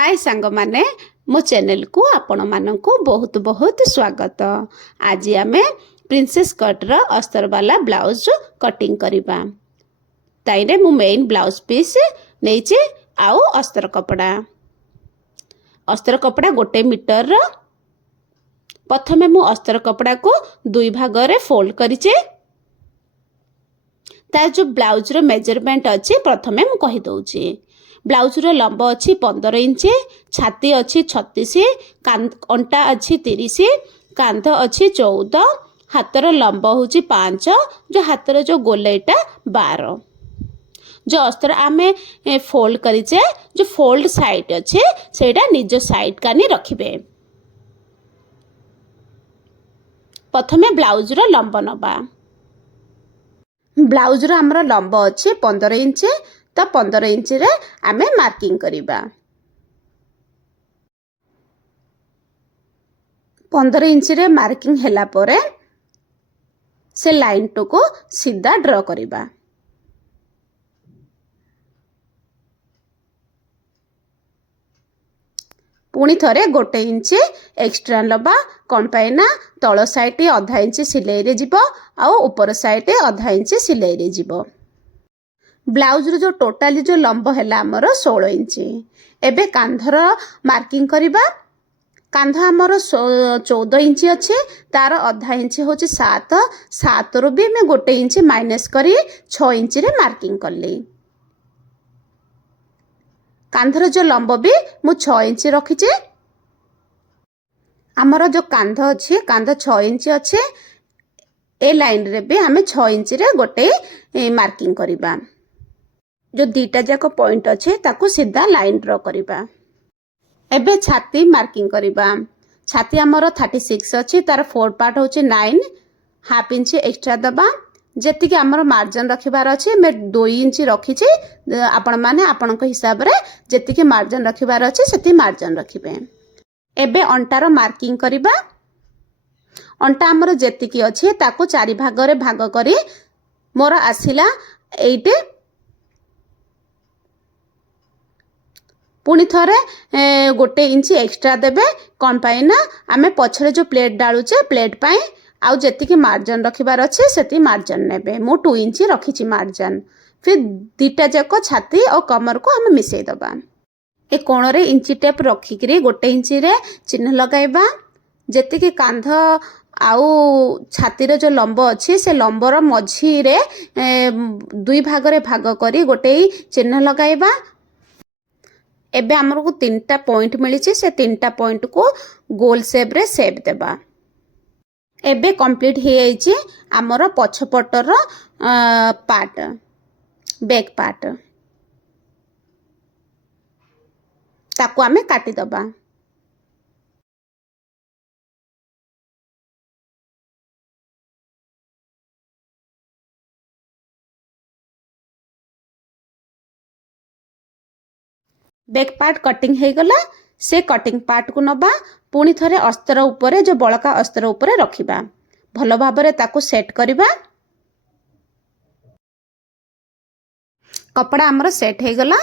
हाय सांग माने मो चैनल को आपण मानक बहुत बहुत स्वागत। आज आम प्रिंसेस कट रो अस्तर वाला ब्लाउज कटिंग करवा। ताइरे मु मेन ब्लाउज पीस नहीं आउ अस्तर कपड़ा गोटे मीटर रो। प्रथमे मु अस्तर कपड़ा को दुई भाग रे फोल्ड करिचे। ता जो ब्लाउज रो मेजरमेंट अच्छी प्रथमे मु कहि दउची। ब्लाउज रो लंब अच्छी 15 इंच, छाती अच्छी 36, अंटा अच्छी 30, कांध अच्छी 14, हाथर लंब होची 5, जो हाथर जो गोलेटा 12। जो अस्तर आमे फोल्ड करिचे जो फोल्ड साइड अच्छे सेटा निज साइड कानी रखिबे। प्रथमे ब्लाउज रो लंब नबा। ब्लाउज रो हमर लंब अच्छे 15 इंच, तो 15 इंच रे आमे मार्किंग करिबा। 15 इंच रे मार्किंग हैला परे से लाइन टू को सीधा ड्रॉ करिबा। पुणी थरे गोटे इंच एक्स्ट्रा लबा कौन पाइना तल साइड आधा इंच सिलाई रे जिवो आउ ऊपर साइड आधा इंच सिलाई रे जिवो। ब्लाउज रो जो टोटाली जो लंब हैला हमर 16 इंच। एबे कांधर मार्किंग करिबा। कांध हमर 14 इंच अच्छे, तार आधा इंच होची 7, 7 रो भी मैं गोटे इंच माइनस करी 6 इंच रे मार्किंग करली। कांधर जो लंब भी मु 6 इंच रखिचे। हमर जो कांध अच्छे कांध 6 इंच अच्छे, ए लाइन रे भी हमें 6 इंच रे गोटे मार्किंग करिबा। जो दीटा जाक पॉइंट अच्छे ताकू सीधा लाइन ड्रॉ करिबा। एबे छाती मार्किंग करिबा। छाती हमर 36 अच्छे, तार 4 पार्ट होचे 9, हाफ इंच एक्स्ट्रा दबा। जेति के हमर मार्जिन रखिबार अच्छे मैं 2 इंच रखिचे। आपण माने आपण को हिसाब रे जेति के मार्जिन रखिबार अच्छे सेति मार्जिन रखिबे। एबे अंटार मार्किंग करिबा। अंटा हमर जेति के अच्छे ताकू 4 भाग रे भाग करी मोर आसिला 8। पुणी थरे गोटे इंच एक्स्ट्रा देबे कौन पाई ना आमे पछरे जो प्लेट डालुचे प्लेट पाई आउ जेति के मार्जिन रखिबार अच्छे सेति मार्जिन नेबे। मु 2 इंच रखिची मार्जिन। फिर दीटा जाक छाती और कमर को हम मिसई दबा। ए कोण रे इंची टेप रखिकरी गोटे इंच रे चिन्ह लगाइबा। जेति के कांध आउ छातीर जो लंब अच्छी से लंबर मझी रे 2 भाग रे भाग करी गोटे चिन्ह लगाइबा। एबे हमर को 3टा पॉइंट मिली से 3टा पॉइंट को गोल शेप रे शेप देबा। एबे कंप्लीट हे जाइए हमर पछपटर पार्ट बैक पार्ट ताकू आमे काटी दबा। बैक पार्ट कटिंग हे गला से कटिंग पार्ट को नबा। पुणी थरे अस्तर उपरे जो बड़का अस्तर उपरे रखिबा। भलो भाबरे ताकू सेट करिबा। कपड़ा हमर सेट हे गला।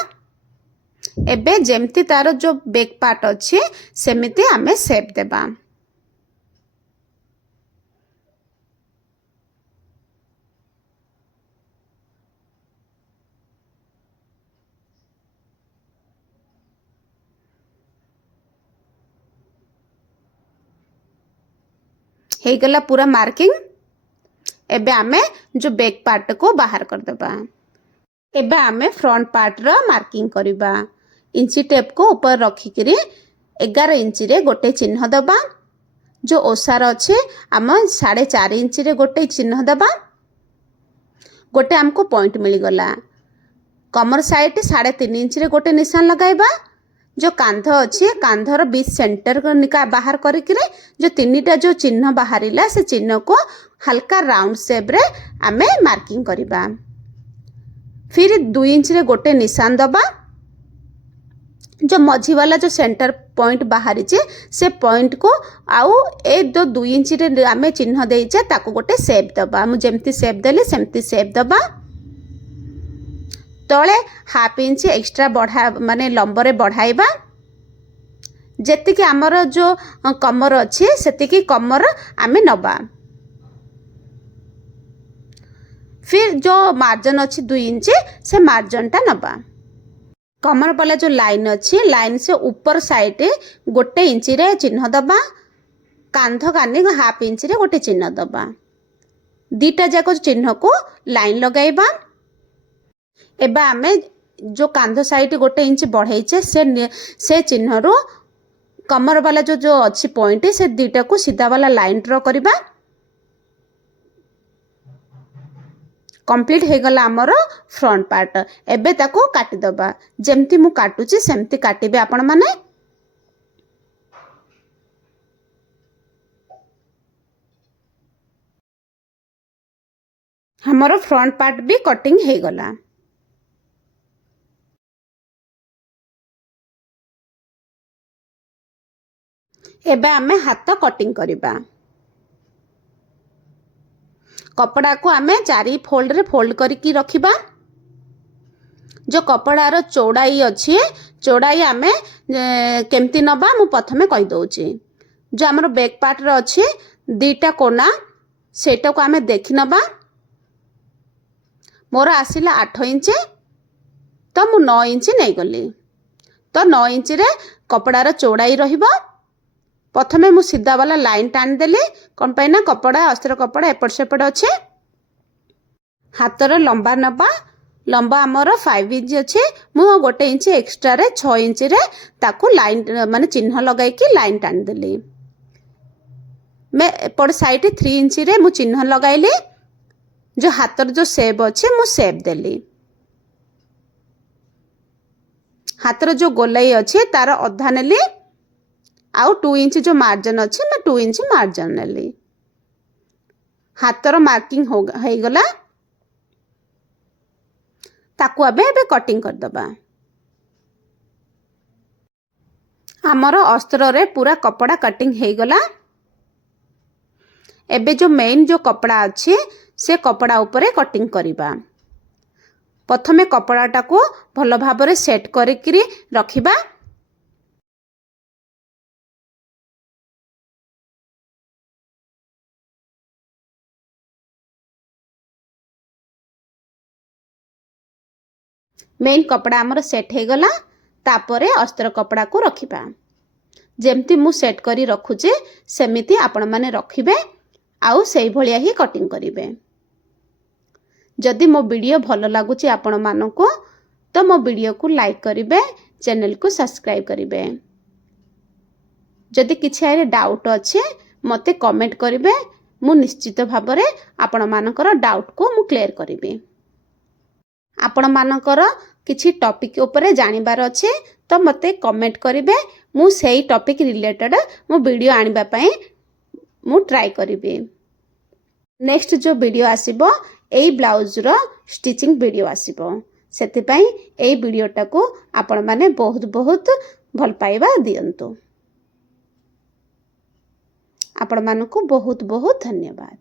एबे जेमती तार जो बैक पार्ट अच्छे सेमिति आमे शेप देबा। हे गला पूरा मार्किंग। एबे आमे जो बैक पार्ट को बाहर कर देबा। एबे आमे फ्रंट पार्ट रो मार्किंग करिबा। इंची टेप को ऊपर रखी करी 11 इंच रे गोटे चिन्ह दबा। जो ओसार अच्छे आम 4.5 इंच रे गोटे चिन्ह दबा। गोटे हमको पॉइंट मिली गला। कमर साइड 3.5 इंच रे गोटे निशान लगाइबा। जो कांध अच्छे कांधर बीच सेंटर निका बाहर करिक जो 3टा जो चिन्ह बाहरिला से चिन्ह को हल्का राउंड शेप रे आमे मार्किंग करिबा। फिर 2 इंच रे गोटे निशान दबा। जो मझी वाला जो सेंटर पॉइंट बाहरी से पॉइंट को आउ ए 2 इंच रे आमे चिन्ह देइचे ताको गोटे शेप दबा। मु जेमती शेप देली सेमती शेप दबा। तले हाफ इंच एक्स्ट्रा बढ़ा माने लंबरे बढ़ाइबा। जेतिकी आमर जो कमर अच्छे सेतिकी कमर आमे नबा। फिर जो मार्जिन अच्छी 2 इंच से मार्जिन टा नबा। कमर वाला जो लाइन अच्छी लाइन से ऊपर साइड 1 इंच रे चिन्ह दबा। कांध कानी 1/2 इंच रे गोटे चिन्ह दबा। दीटा जाक चिन्ह को लाइन लगाइबा। एबा आमे जो कांध साइड 1 इंच बढ़ाइचे से चिन्ह रो कमर वाला जो अच्छी पॉइंट से दीटा को सीधा वाला लाइन ड्रॉ करिबा। कंप्लीट हो गला आमर फ्रंट पार्ट। एबे ताको काटी दबा। जेमती मु काटुची सेमती काटिबे आपण माने। हमर फ्रंट पार्ट भी कटिंग हो गला। एबे आमे हाथ कटिंग करिबा। कपड़ा को आमे 4 फोल्ड रे फोल्ड करके रखिबा। जो कपड़ार चौड़ाई अच्छी चौड़ाई आमे केमती नबा मु प्रथमे कहि दउची। जो हमर बैक पार्ट रे अच्छी 2टा कोना सेटा को आमे देखि नबा। मोर आसिला 8 इंच तो मु 9 इंच नै गली। तो 9 इंच रे कपड़ार चौड़ाई रहिबा। प्रथमे मु सीधा वाला लाइन टान देली कोन पे ना कपड़ा अस्त्र कपड़ा एपट सेपट अच्छे। हाथर लंबा नबा। लंबा आमर 5 इंच अच्छे। मु 1 इंच एक्स्ट्रा रे 6 इंच रे ताकू लाइन माने चिन्ह लगाई कि लाइन टान देली। मैं एपट साइड 3 इंच रे मु चिन्ह लगाइली। जो हाथर जो शेप अच्छे मु शेप देली। हाथर जो गोलाई अच्छे तार अधा नेली। आउ 2 इंच जो मार्जिन अच्छे मैं 2 इंच मार्जिन नेली। हाथर मार्किंग हो गला। ताकू अबे कटिंग कर दबा। हमर अस्त्र रे पूरा कपड़ा कटिंग हो गला। एबे जो मेन जो कपड़ा अच्छे से कपड़ा ऊपर कटिंग करिबा। प्रथमे कपड़ाटा को भल भाबरे सेट करिकरी रखिबा। मेन कपड़ा हमर सेट हो गला। तापरे अस्त्र कपड़ा को रखिबा। जेमती मु सेट करी रखुचे सेमिति आपण माने रखिबे आउ सेही भलिया ही कटिंग करिवे। जदि मो वीडियो भल लागुची आपण मानको तो मो वीडियो को लाइक करिवे चैनल को सब्सक्राइब करिवे। जदि किछि आरे डाउट अच्छे मते कमेंट करिवे। मु निश्चित भाबरे आपण मानकर डाउट को मु क्लियर करिवे। आपण मानकर किछि टॉपिक ऊपर जानिबार अच्छे तो मते कमेंट करिवे। मु सेही टॉपिक रिलेटेड मु वीडियो आनिबा पई मु ट्राई करिवे। नेक्स्ट जो वीडियो आसीबो एई ब्लाउज रो स्टिचिंग वीडियो आसीबो। सेति पई एई वीडियोटा को आपण माने बहुत बहुत भल पाइबा दियंतु। आपण मानको बहुत बहुत धन्यवाद।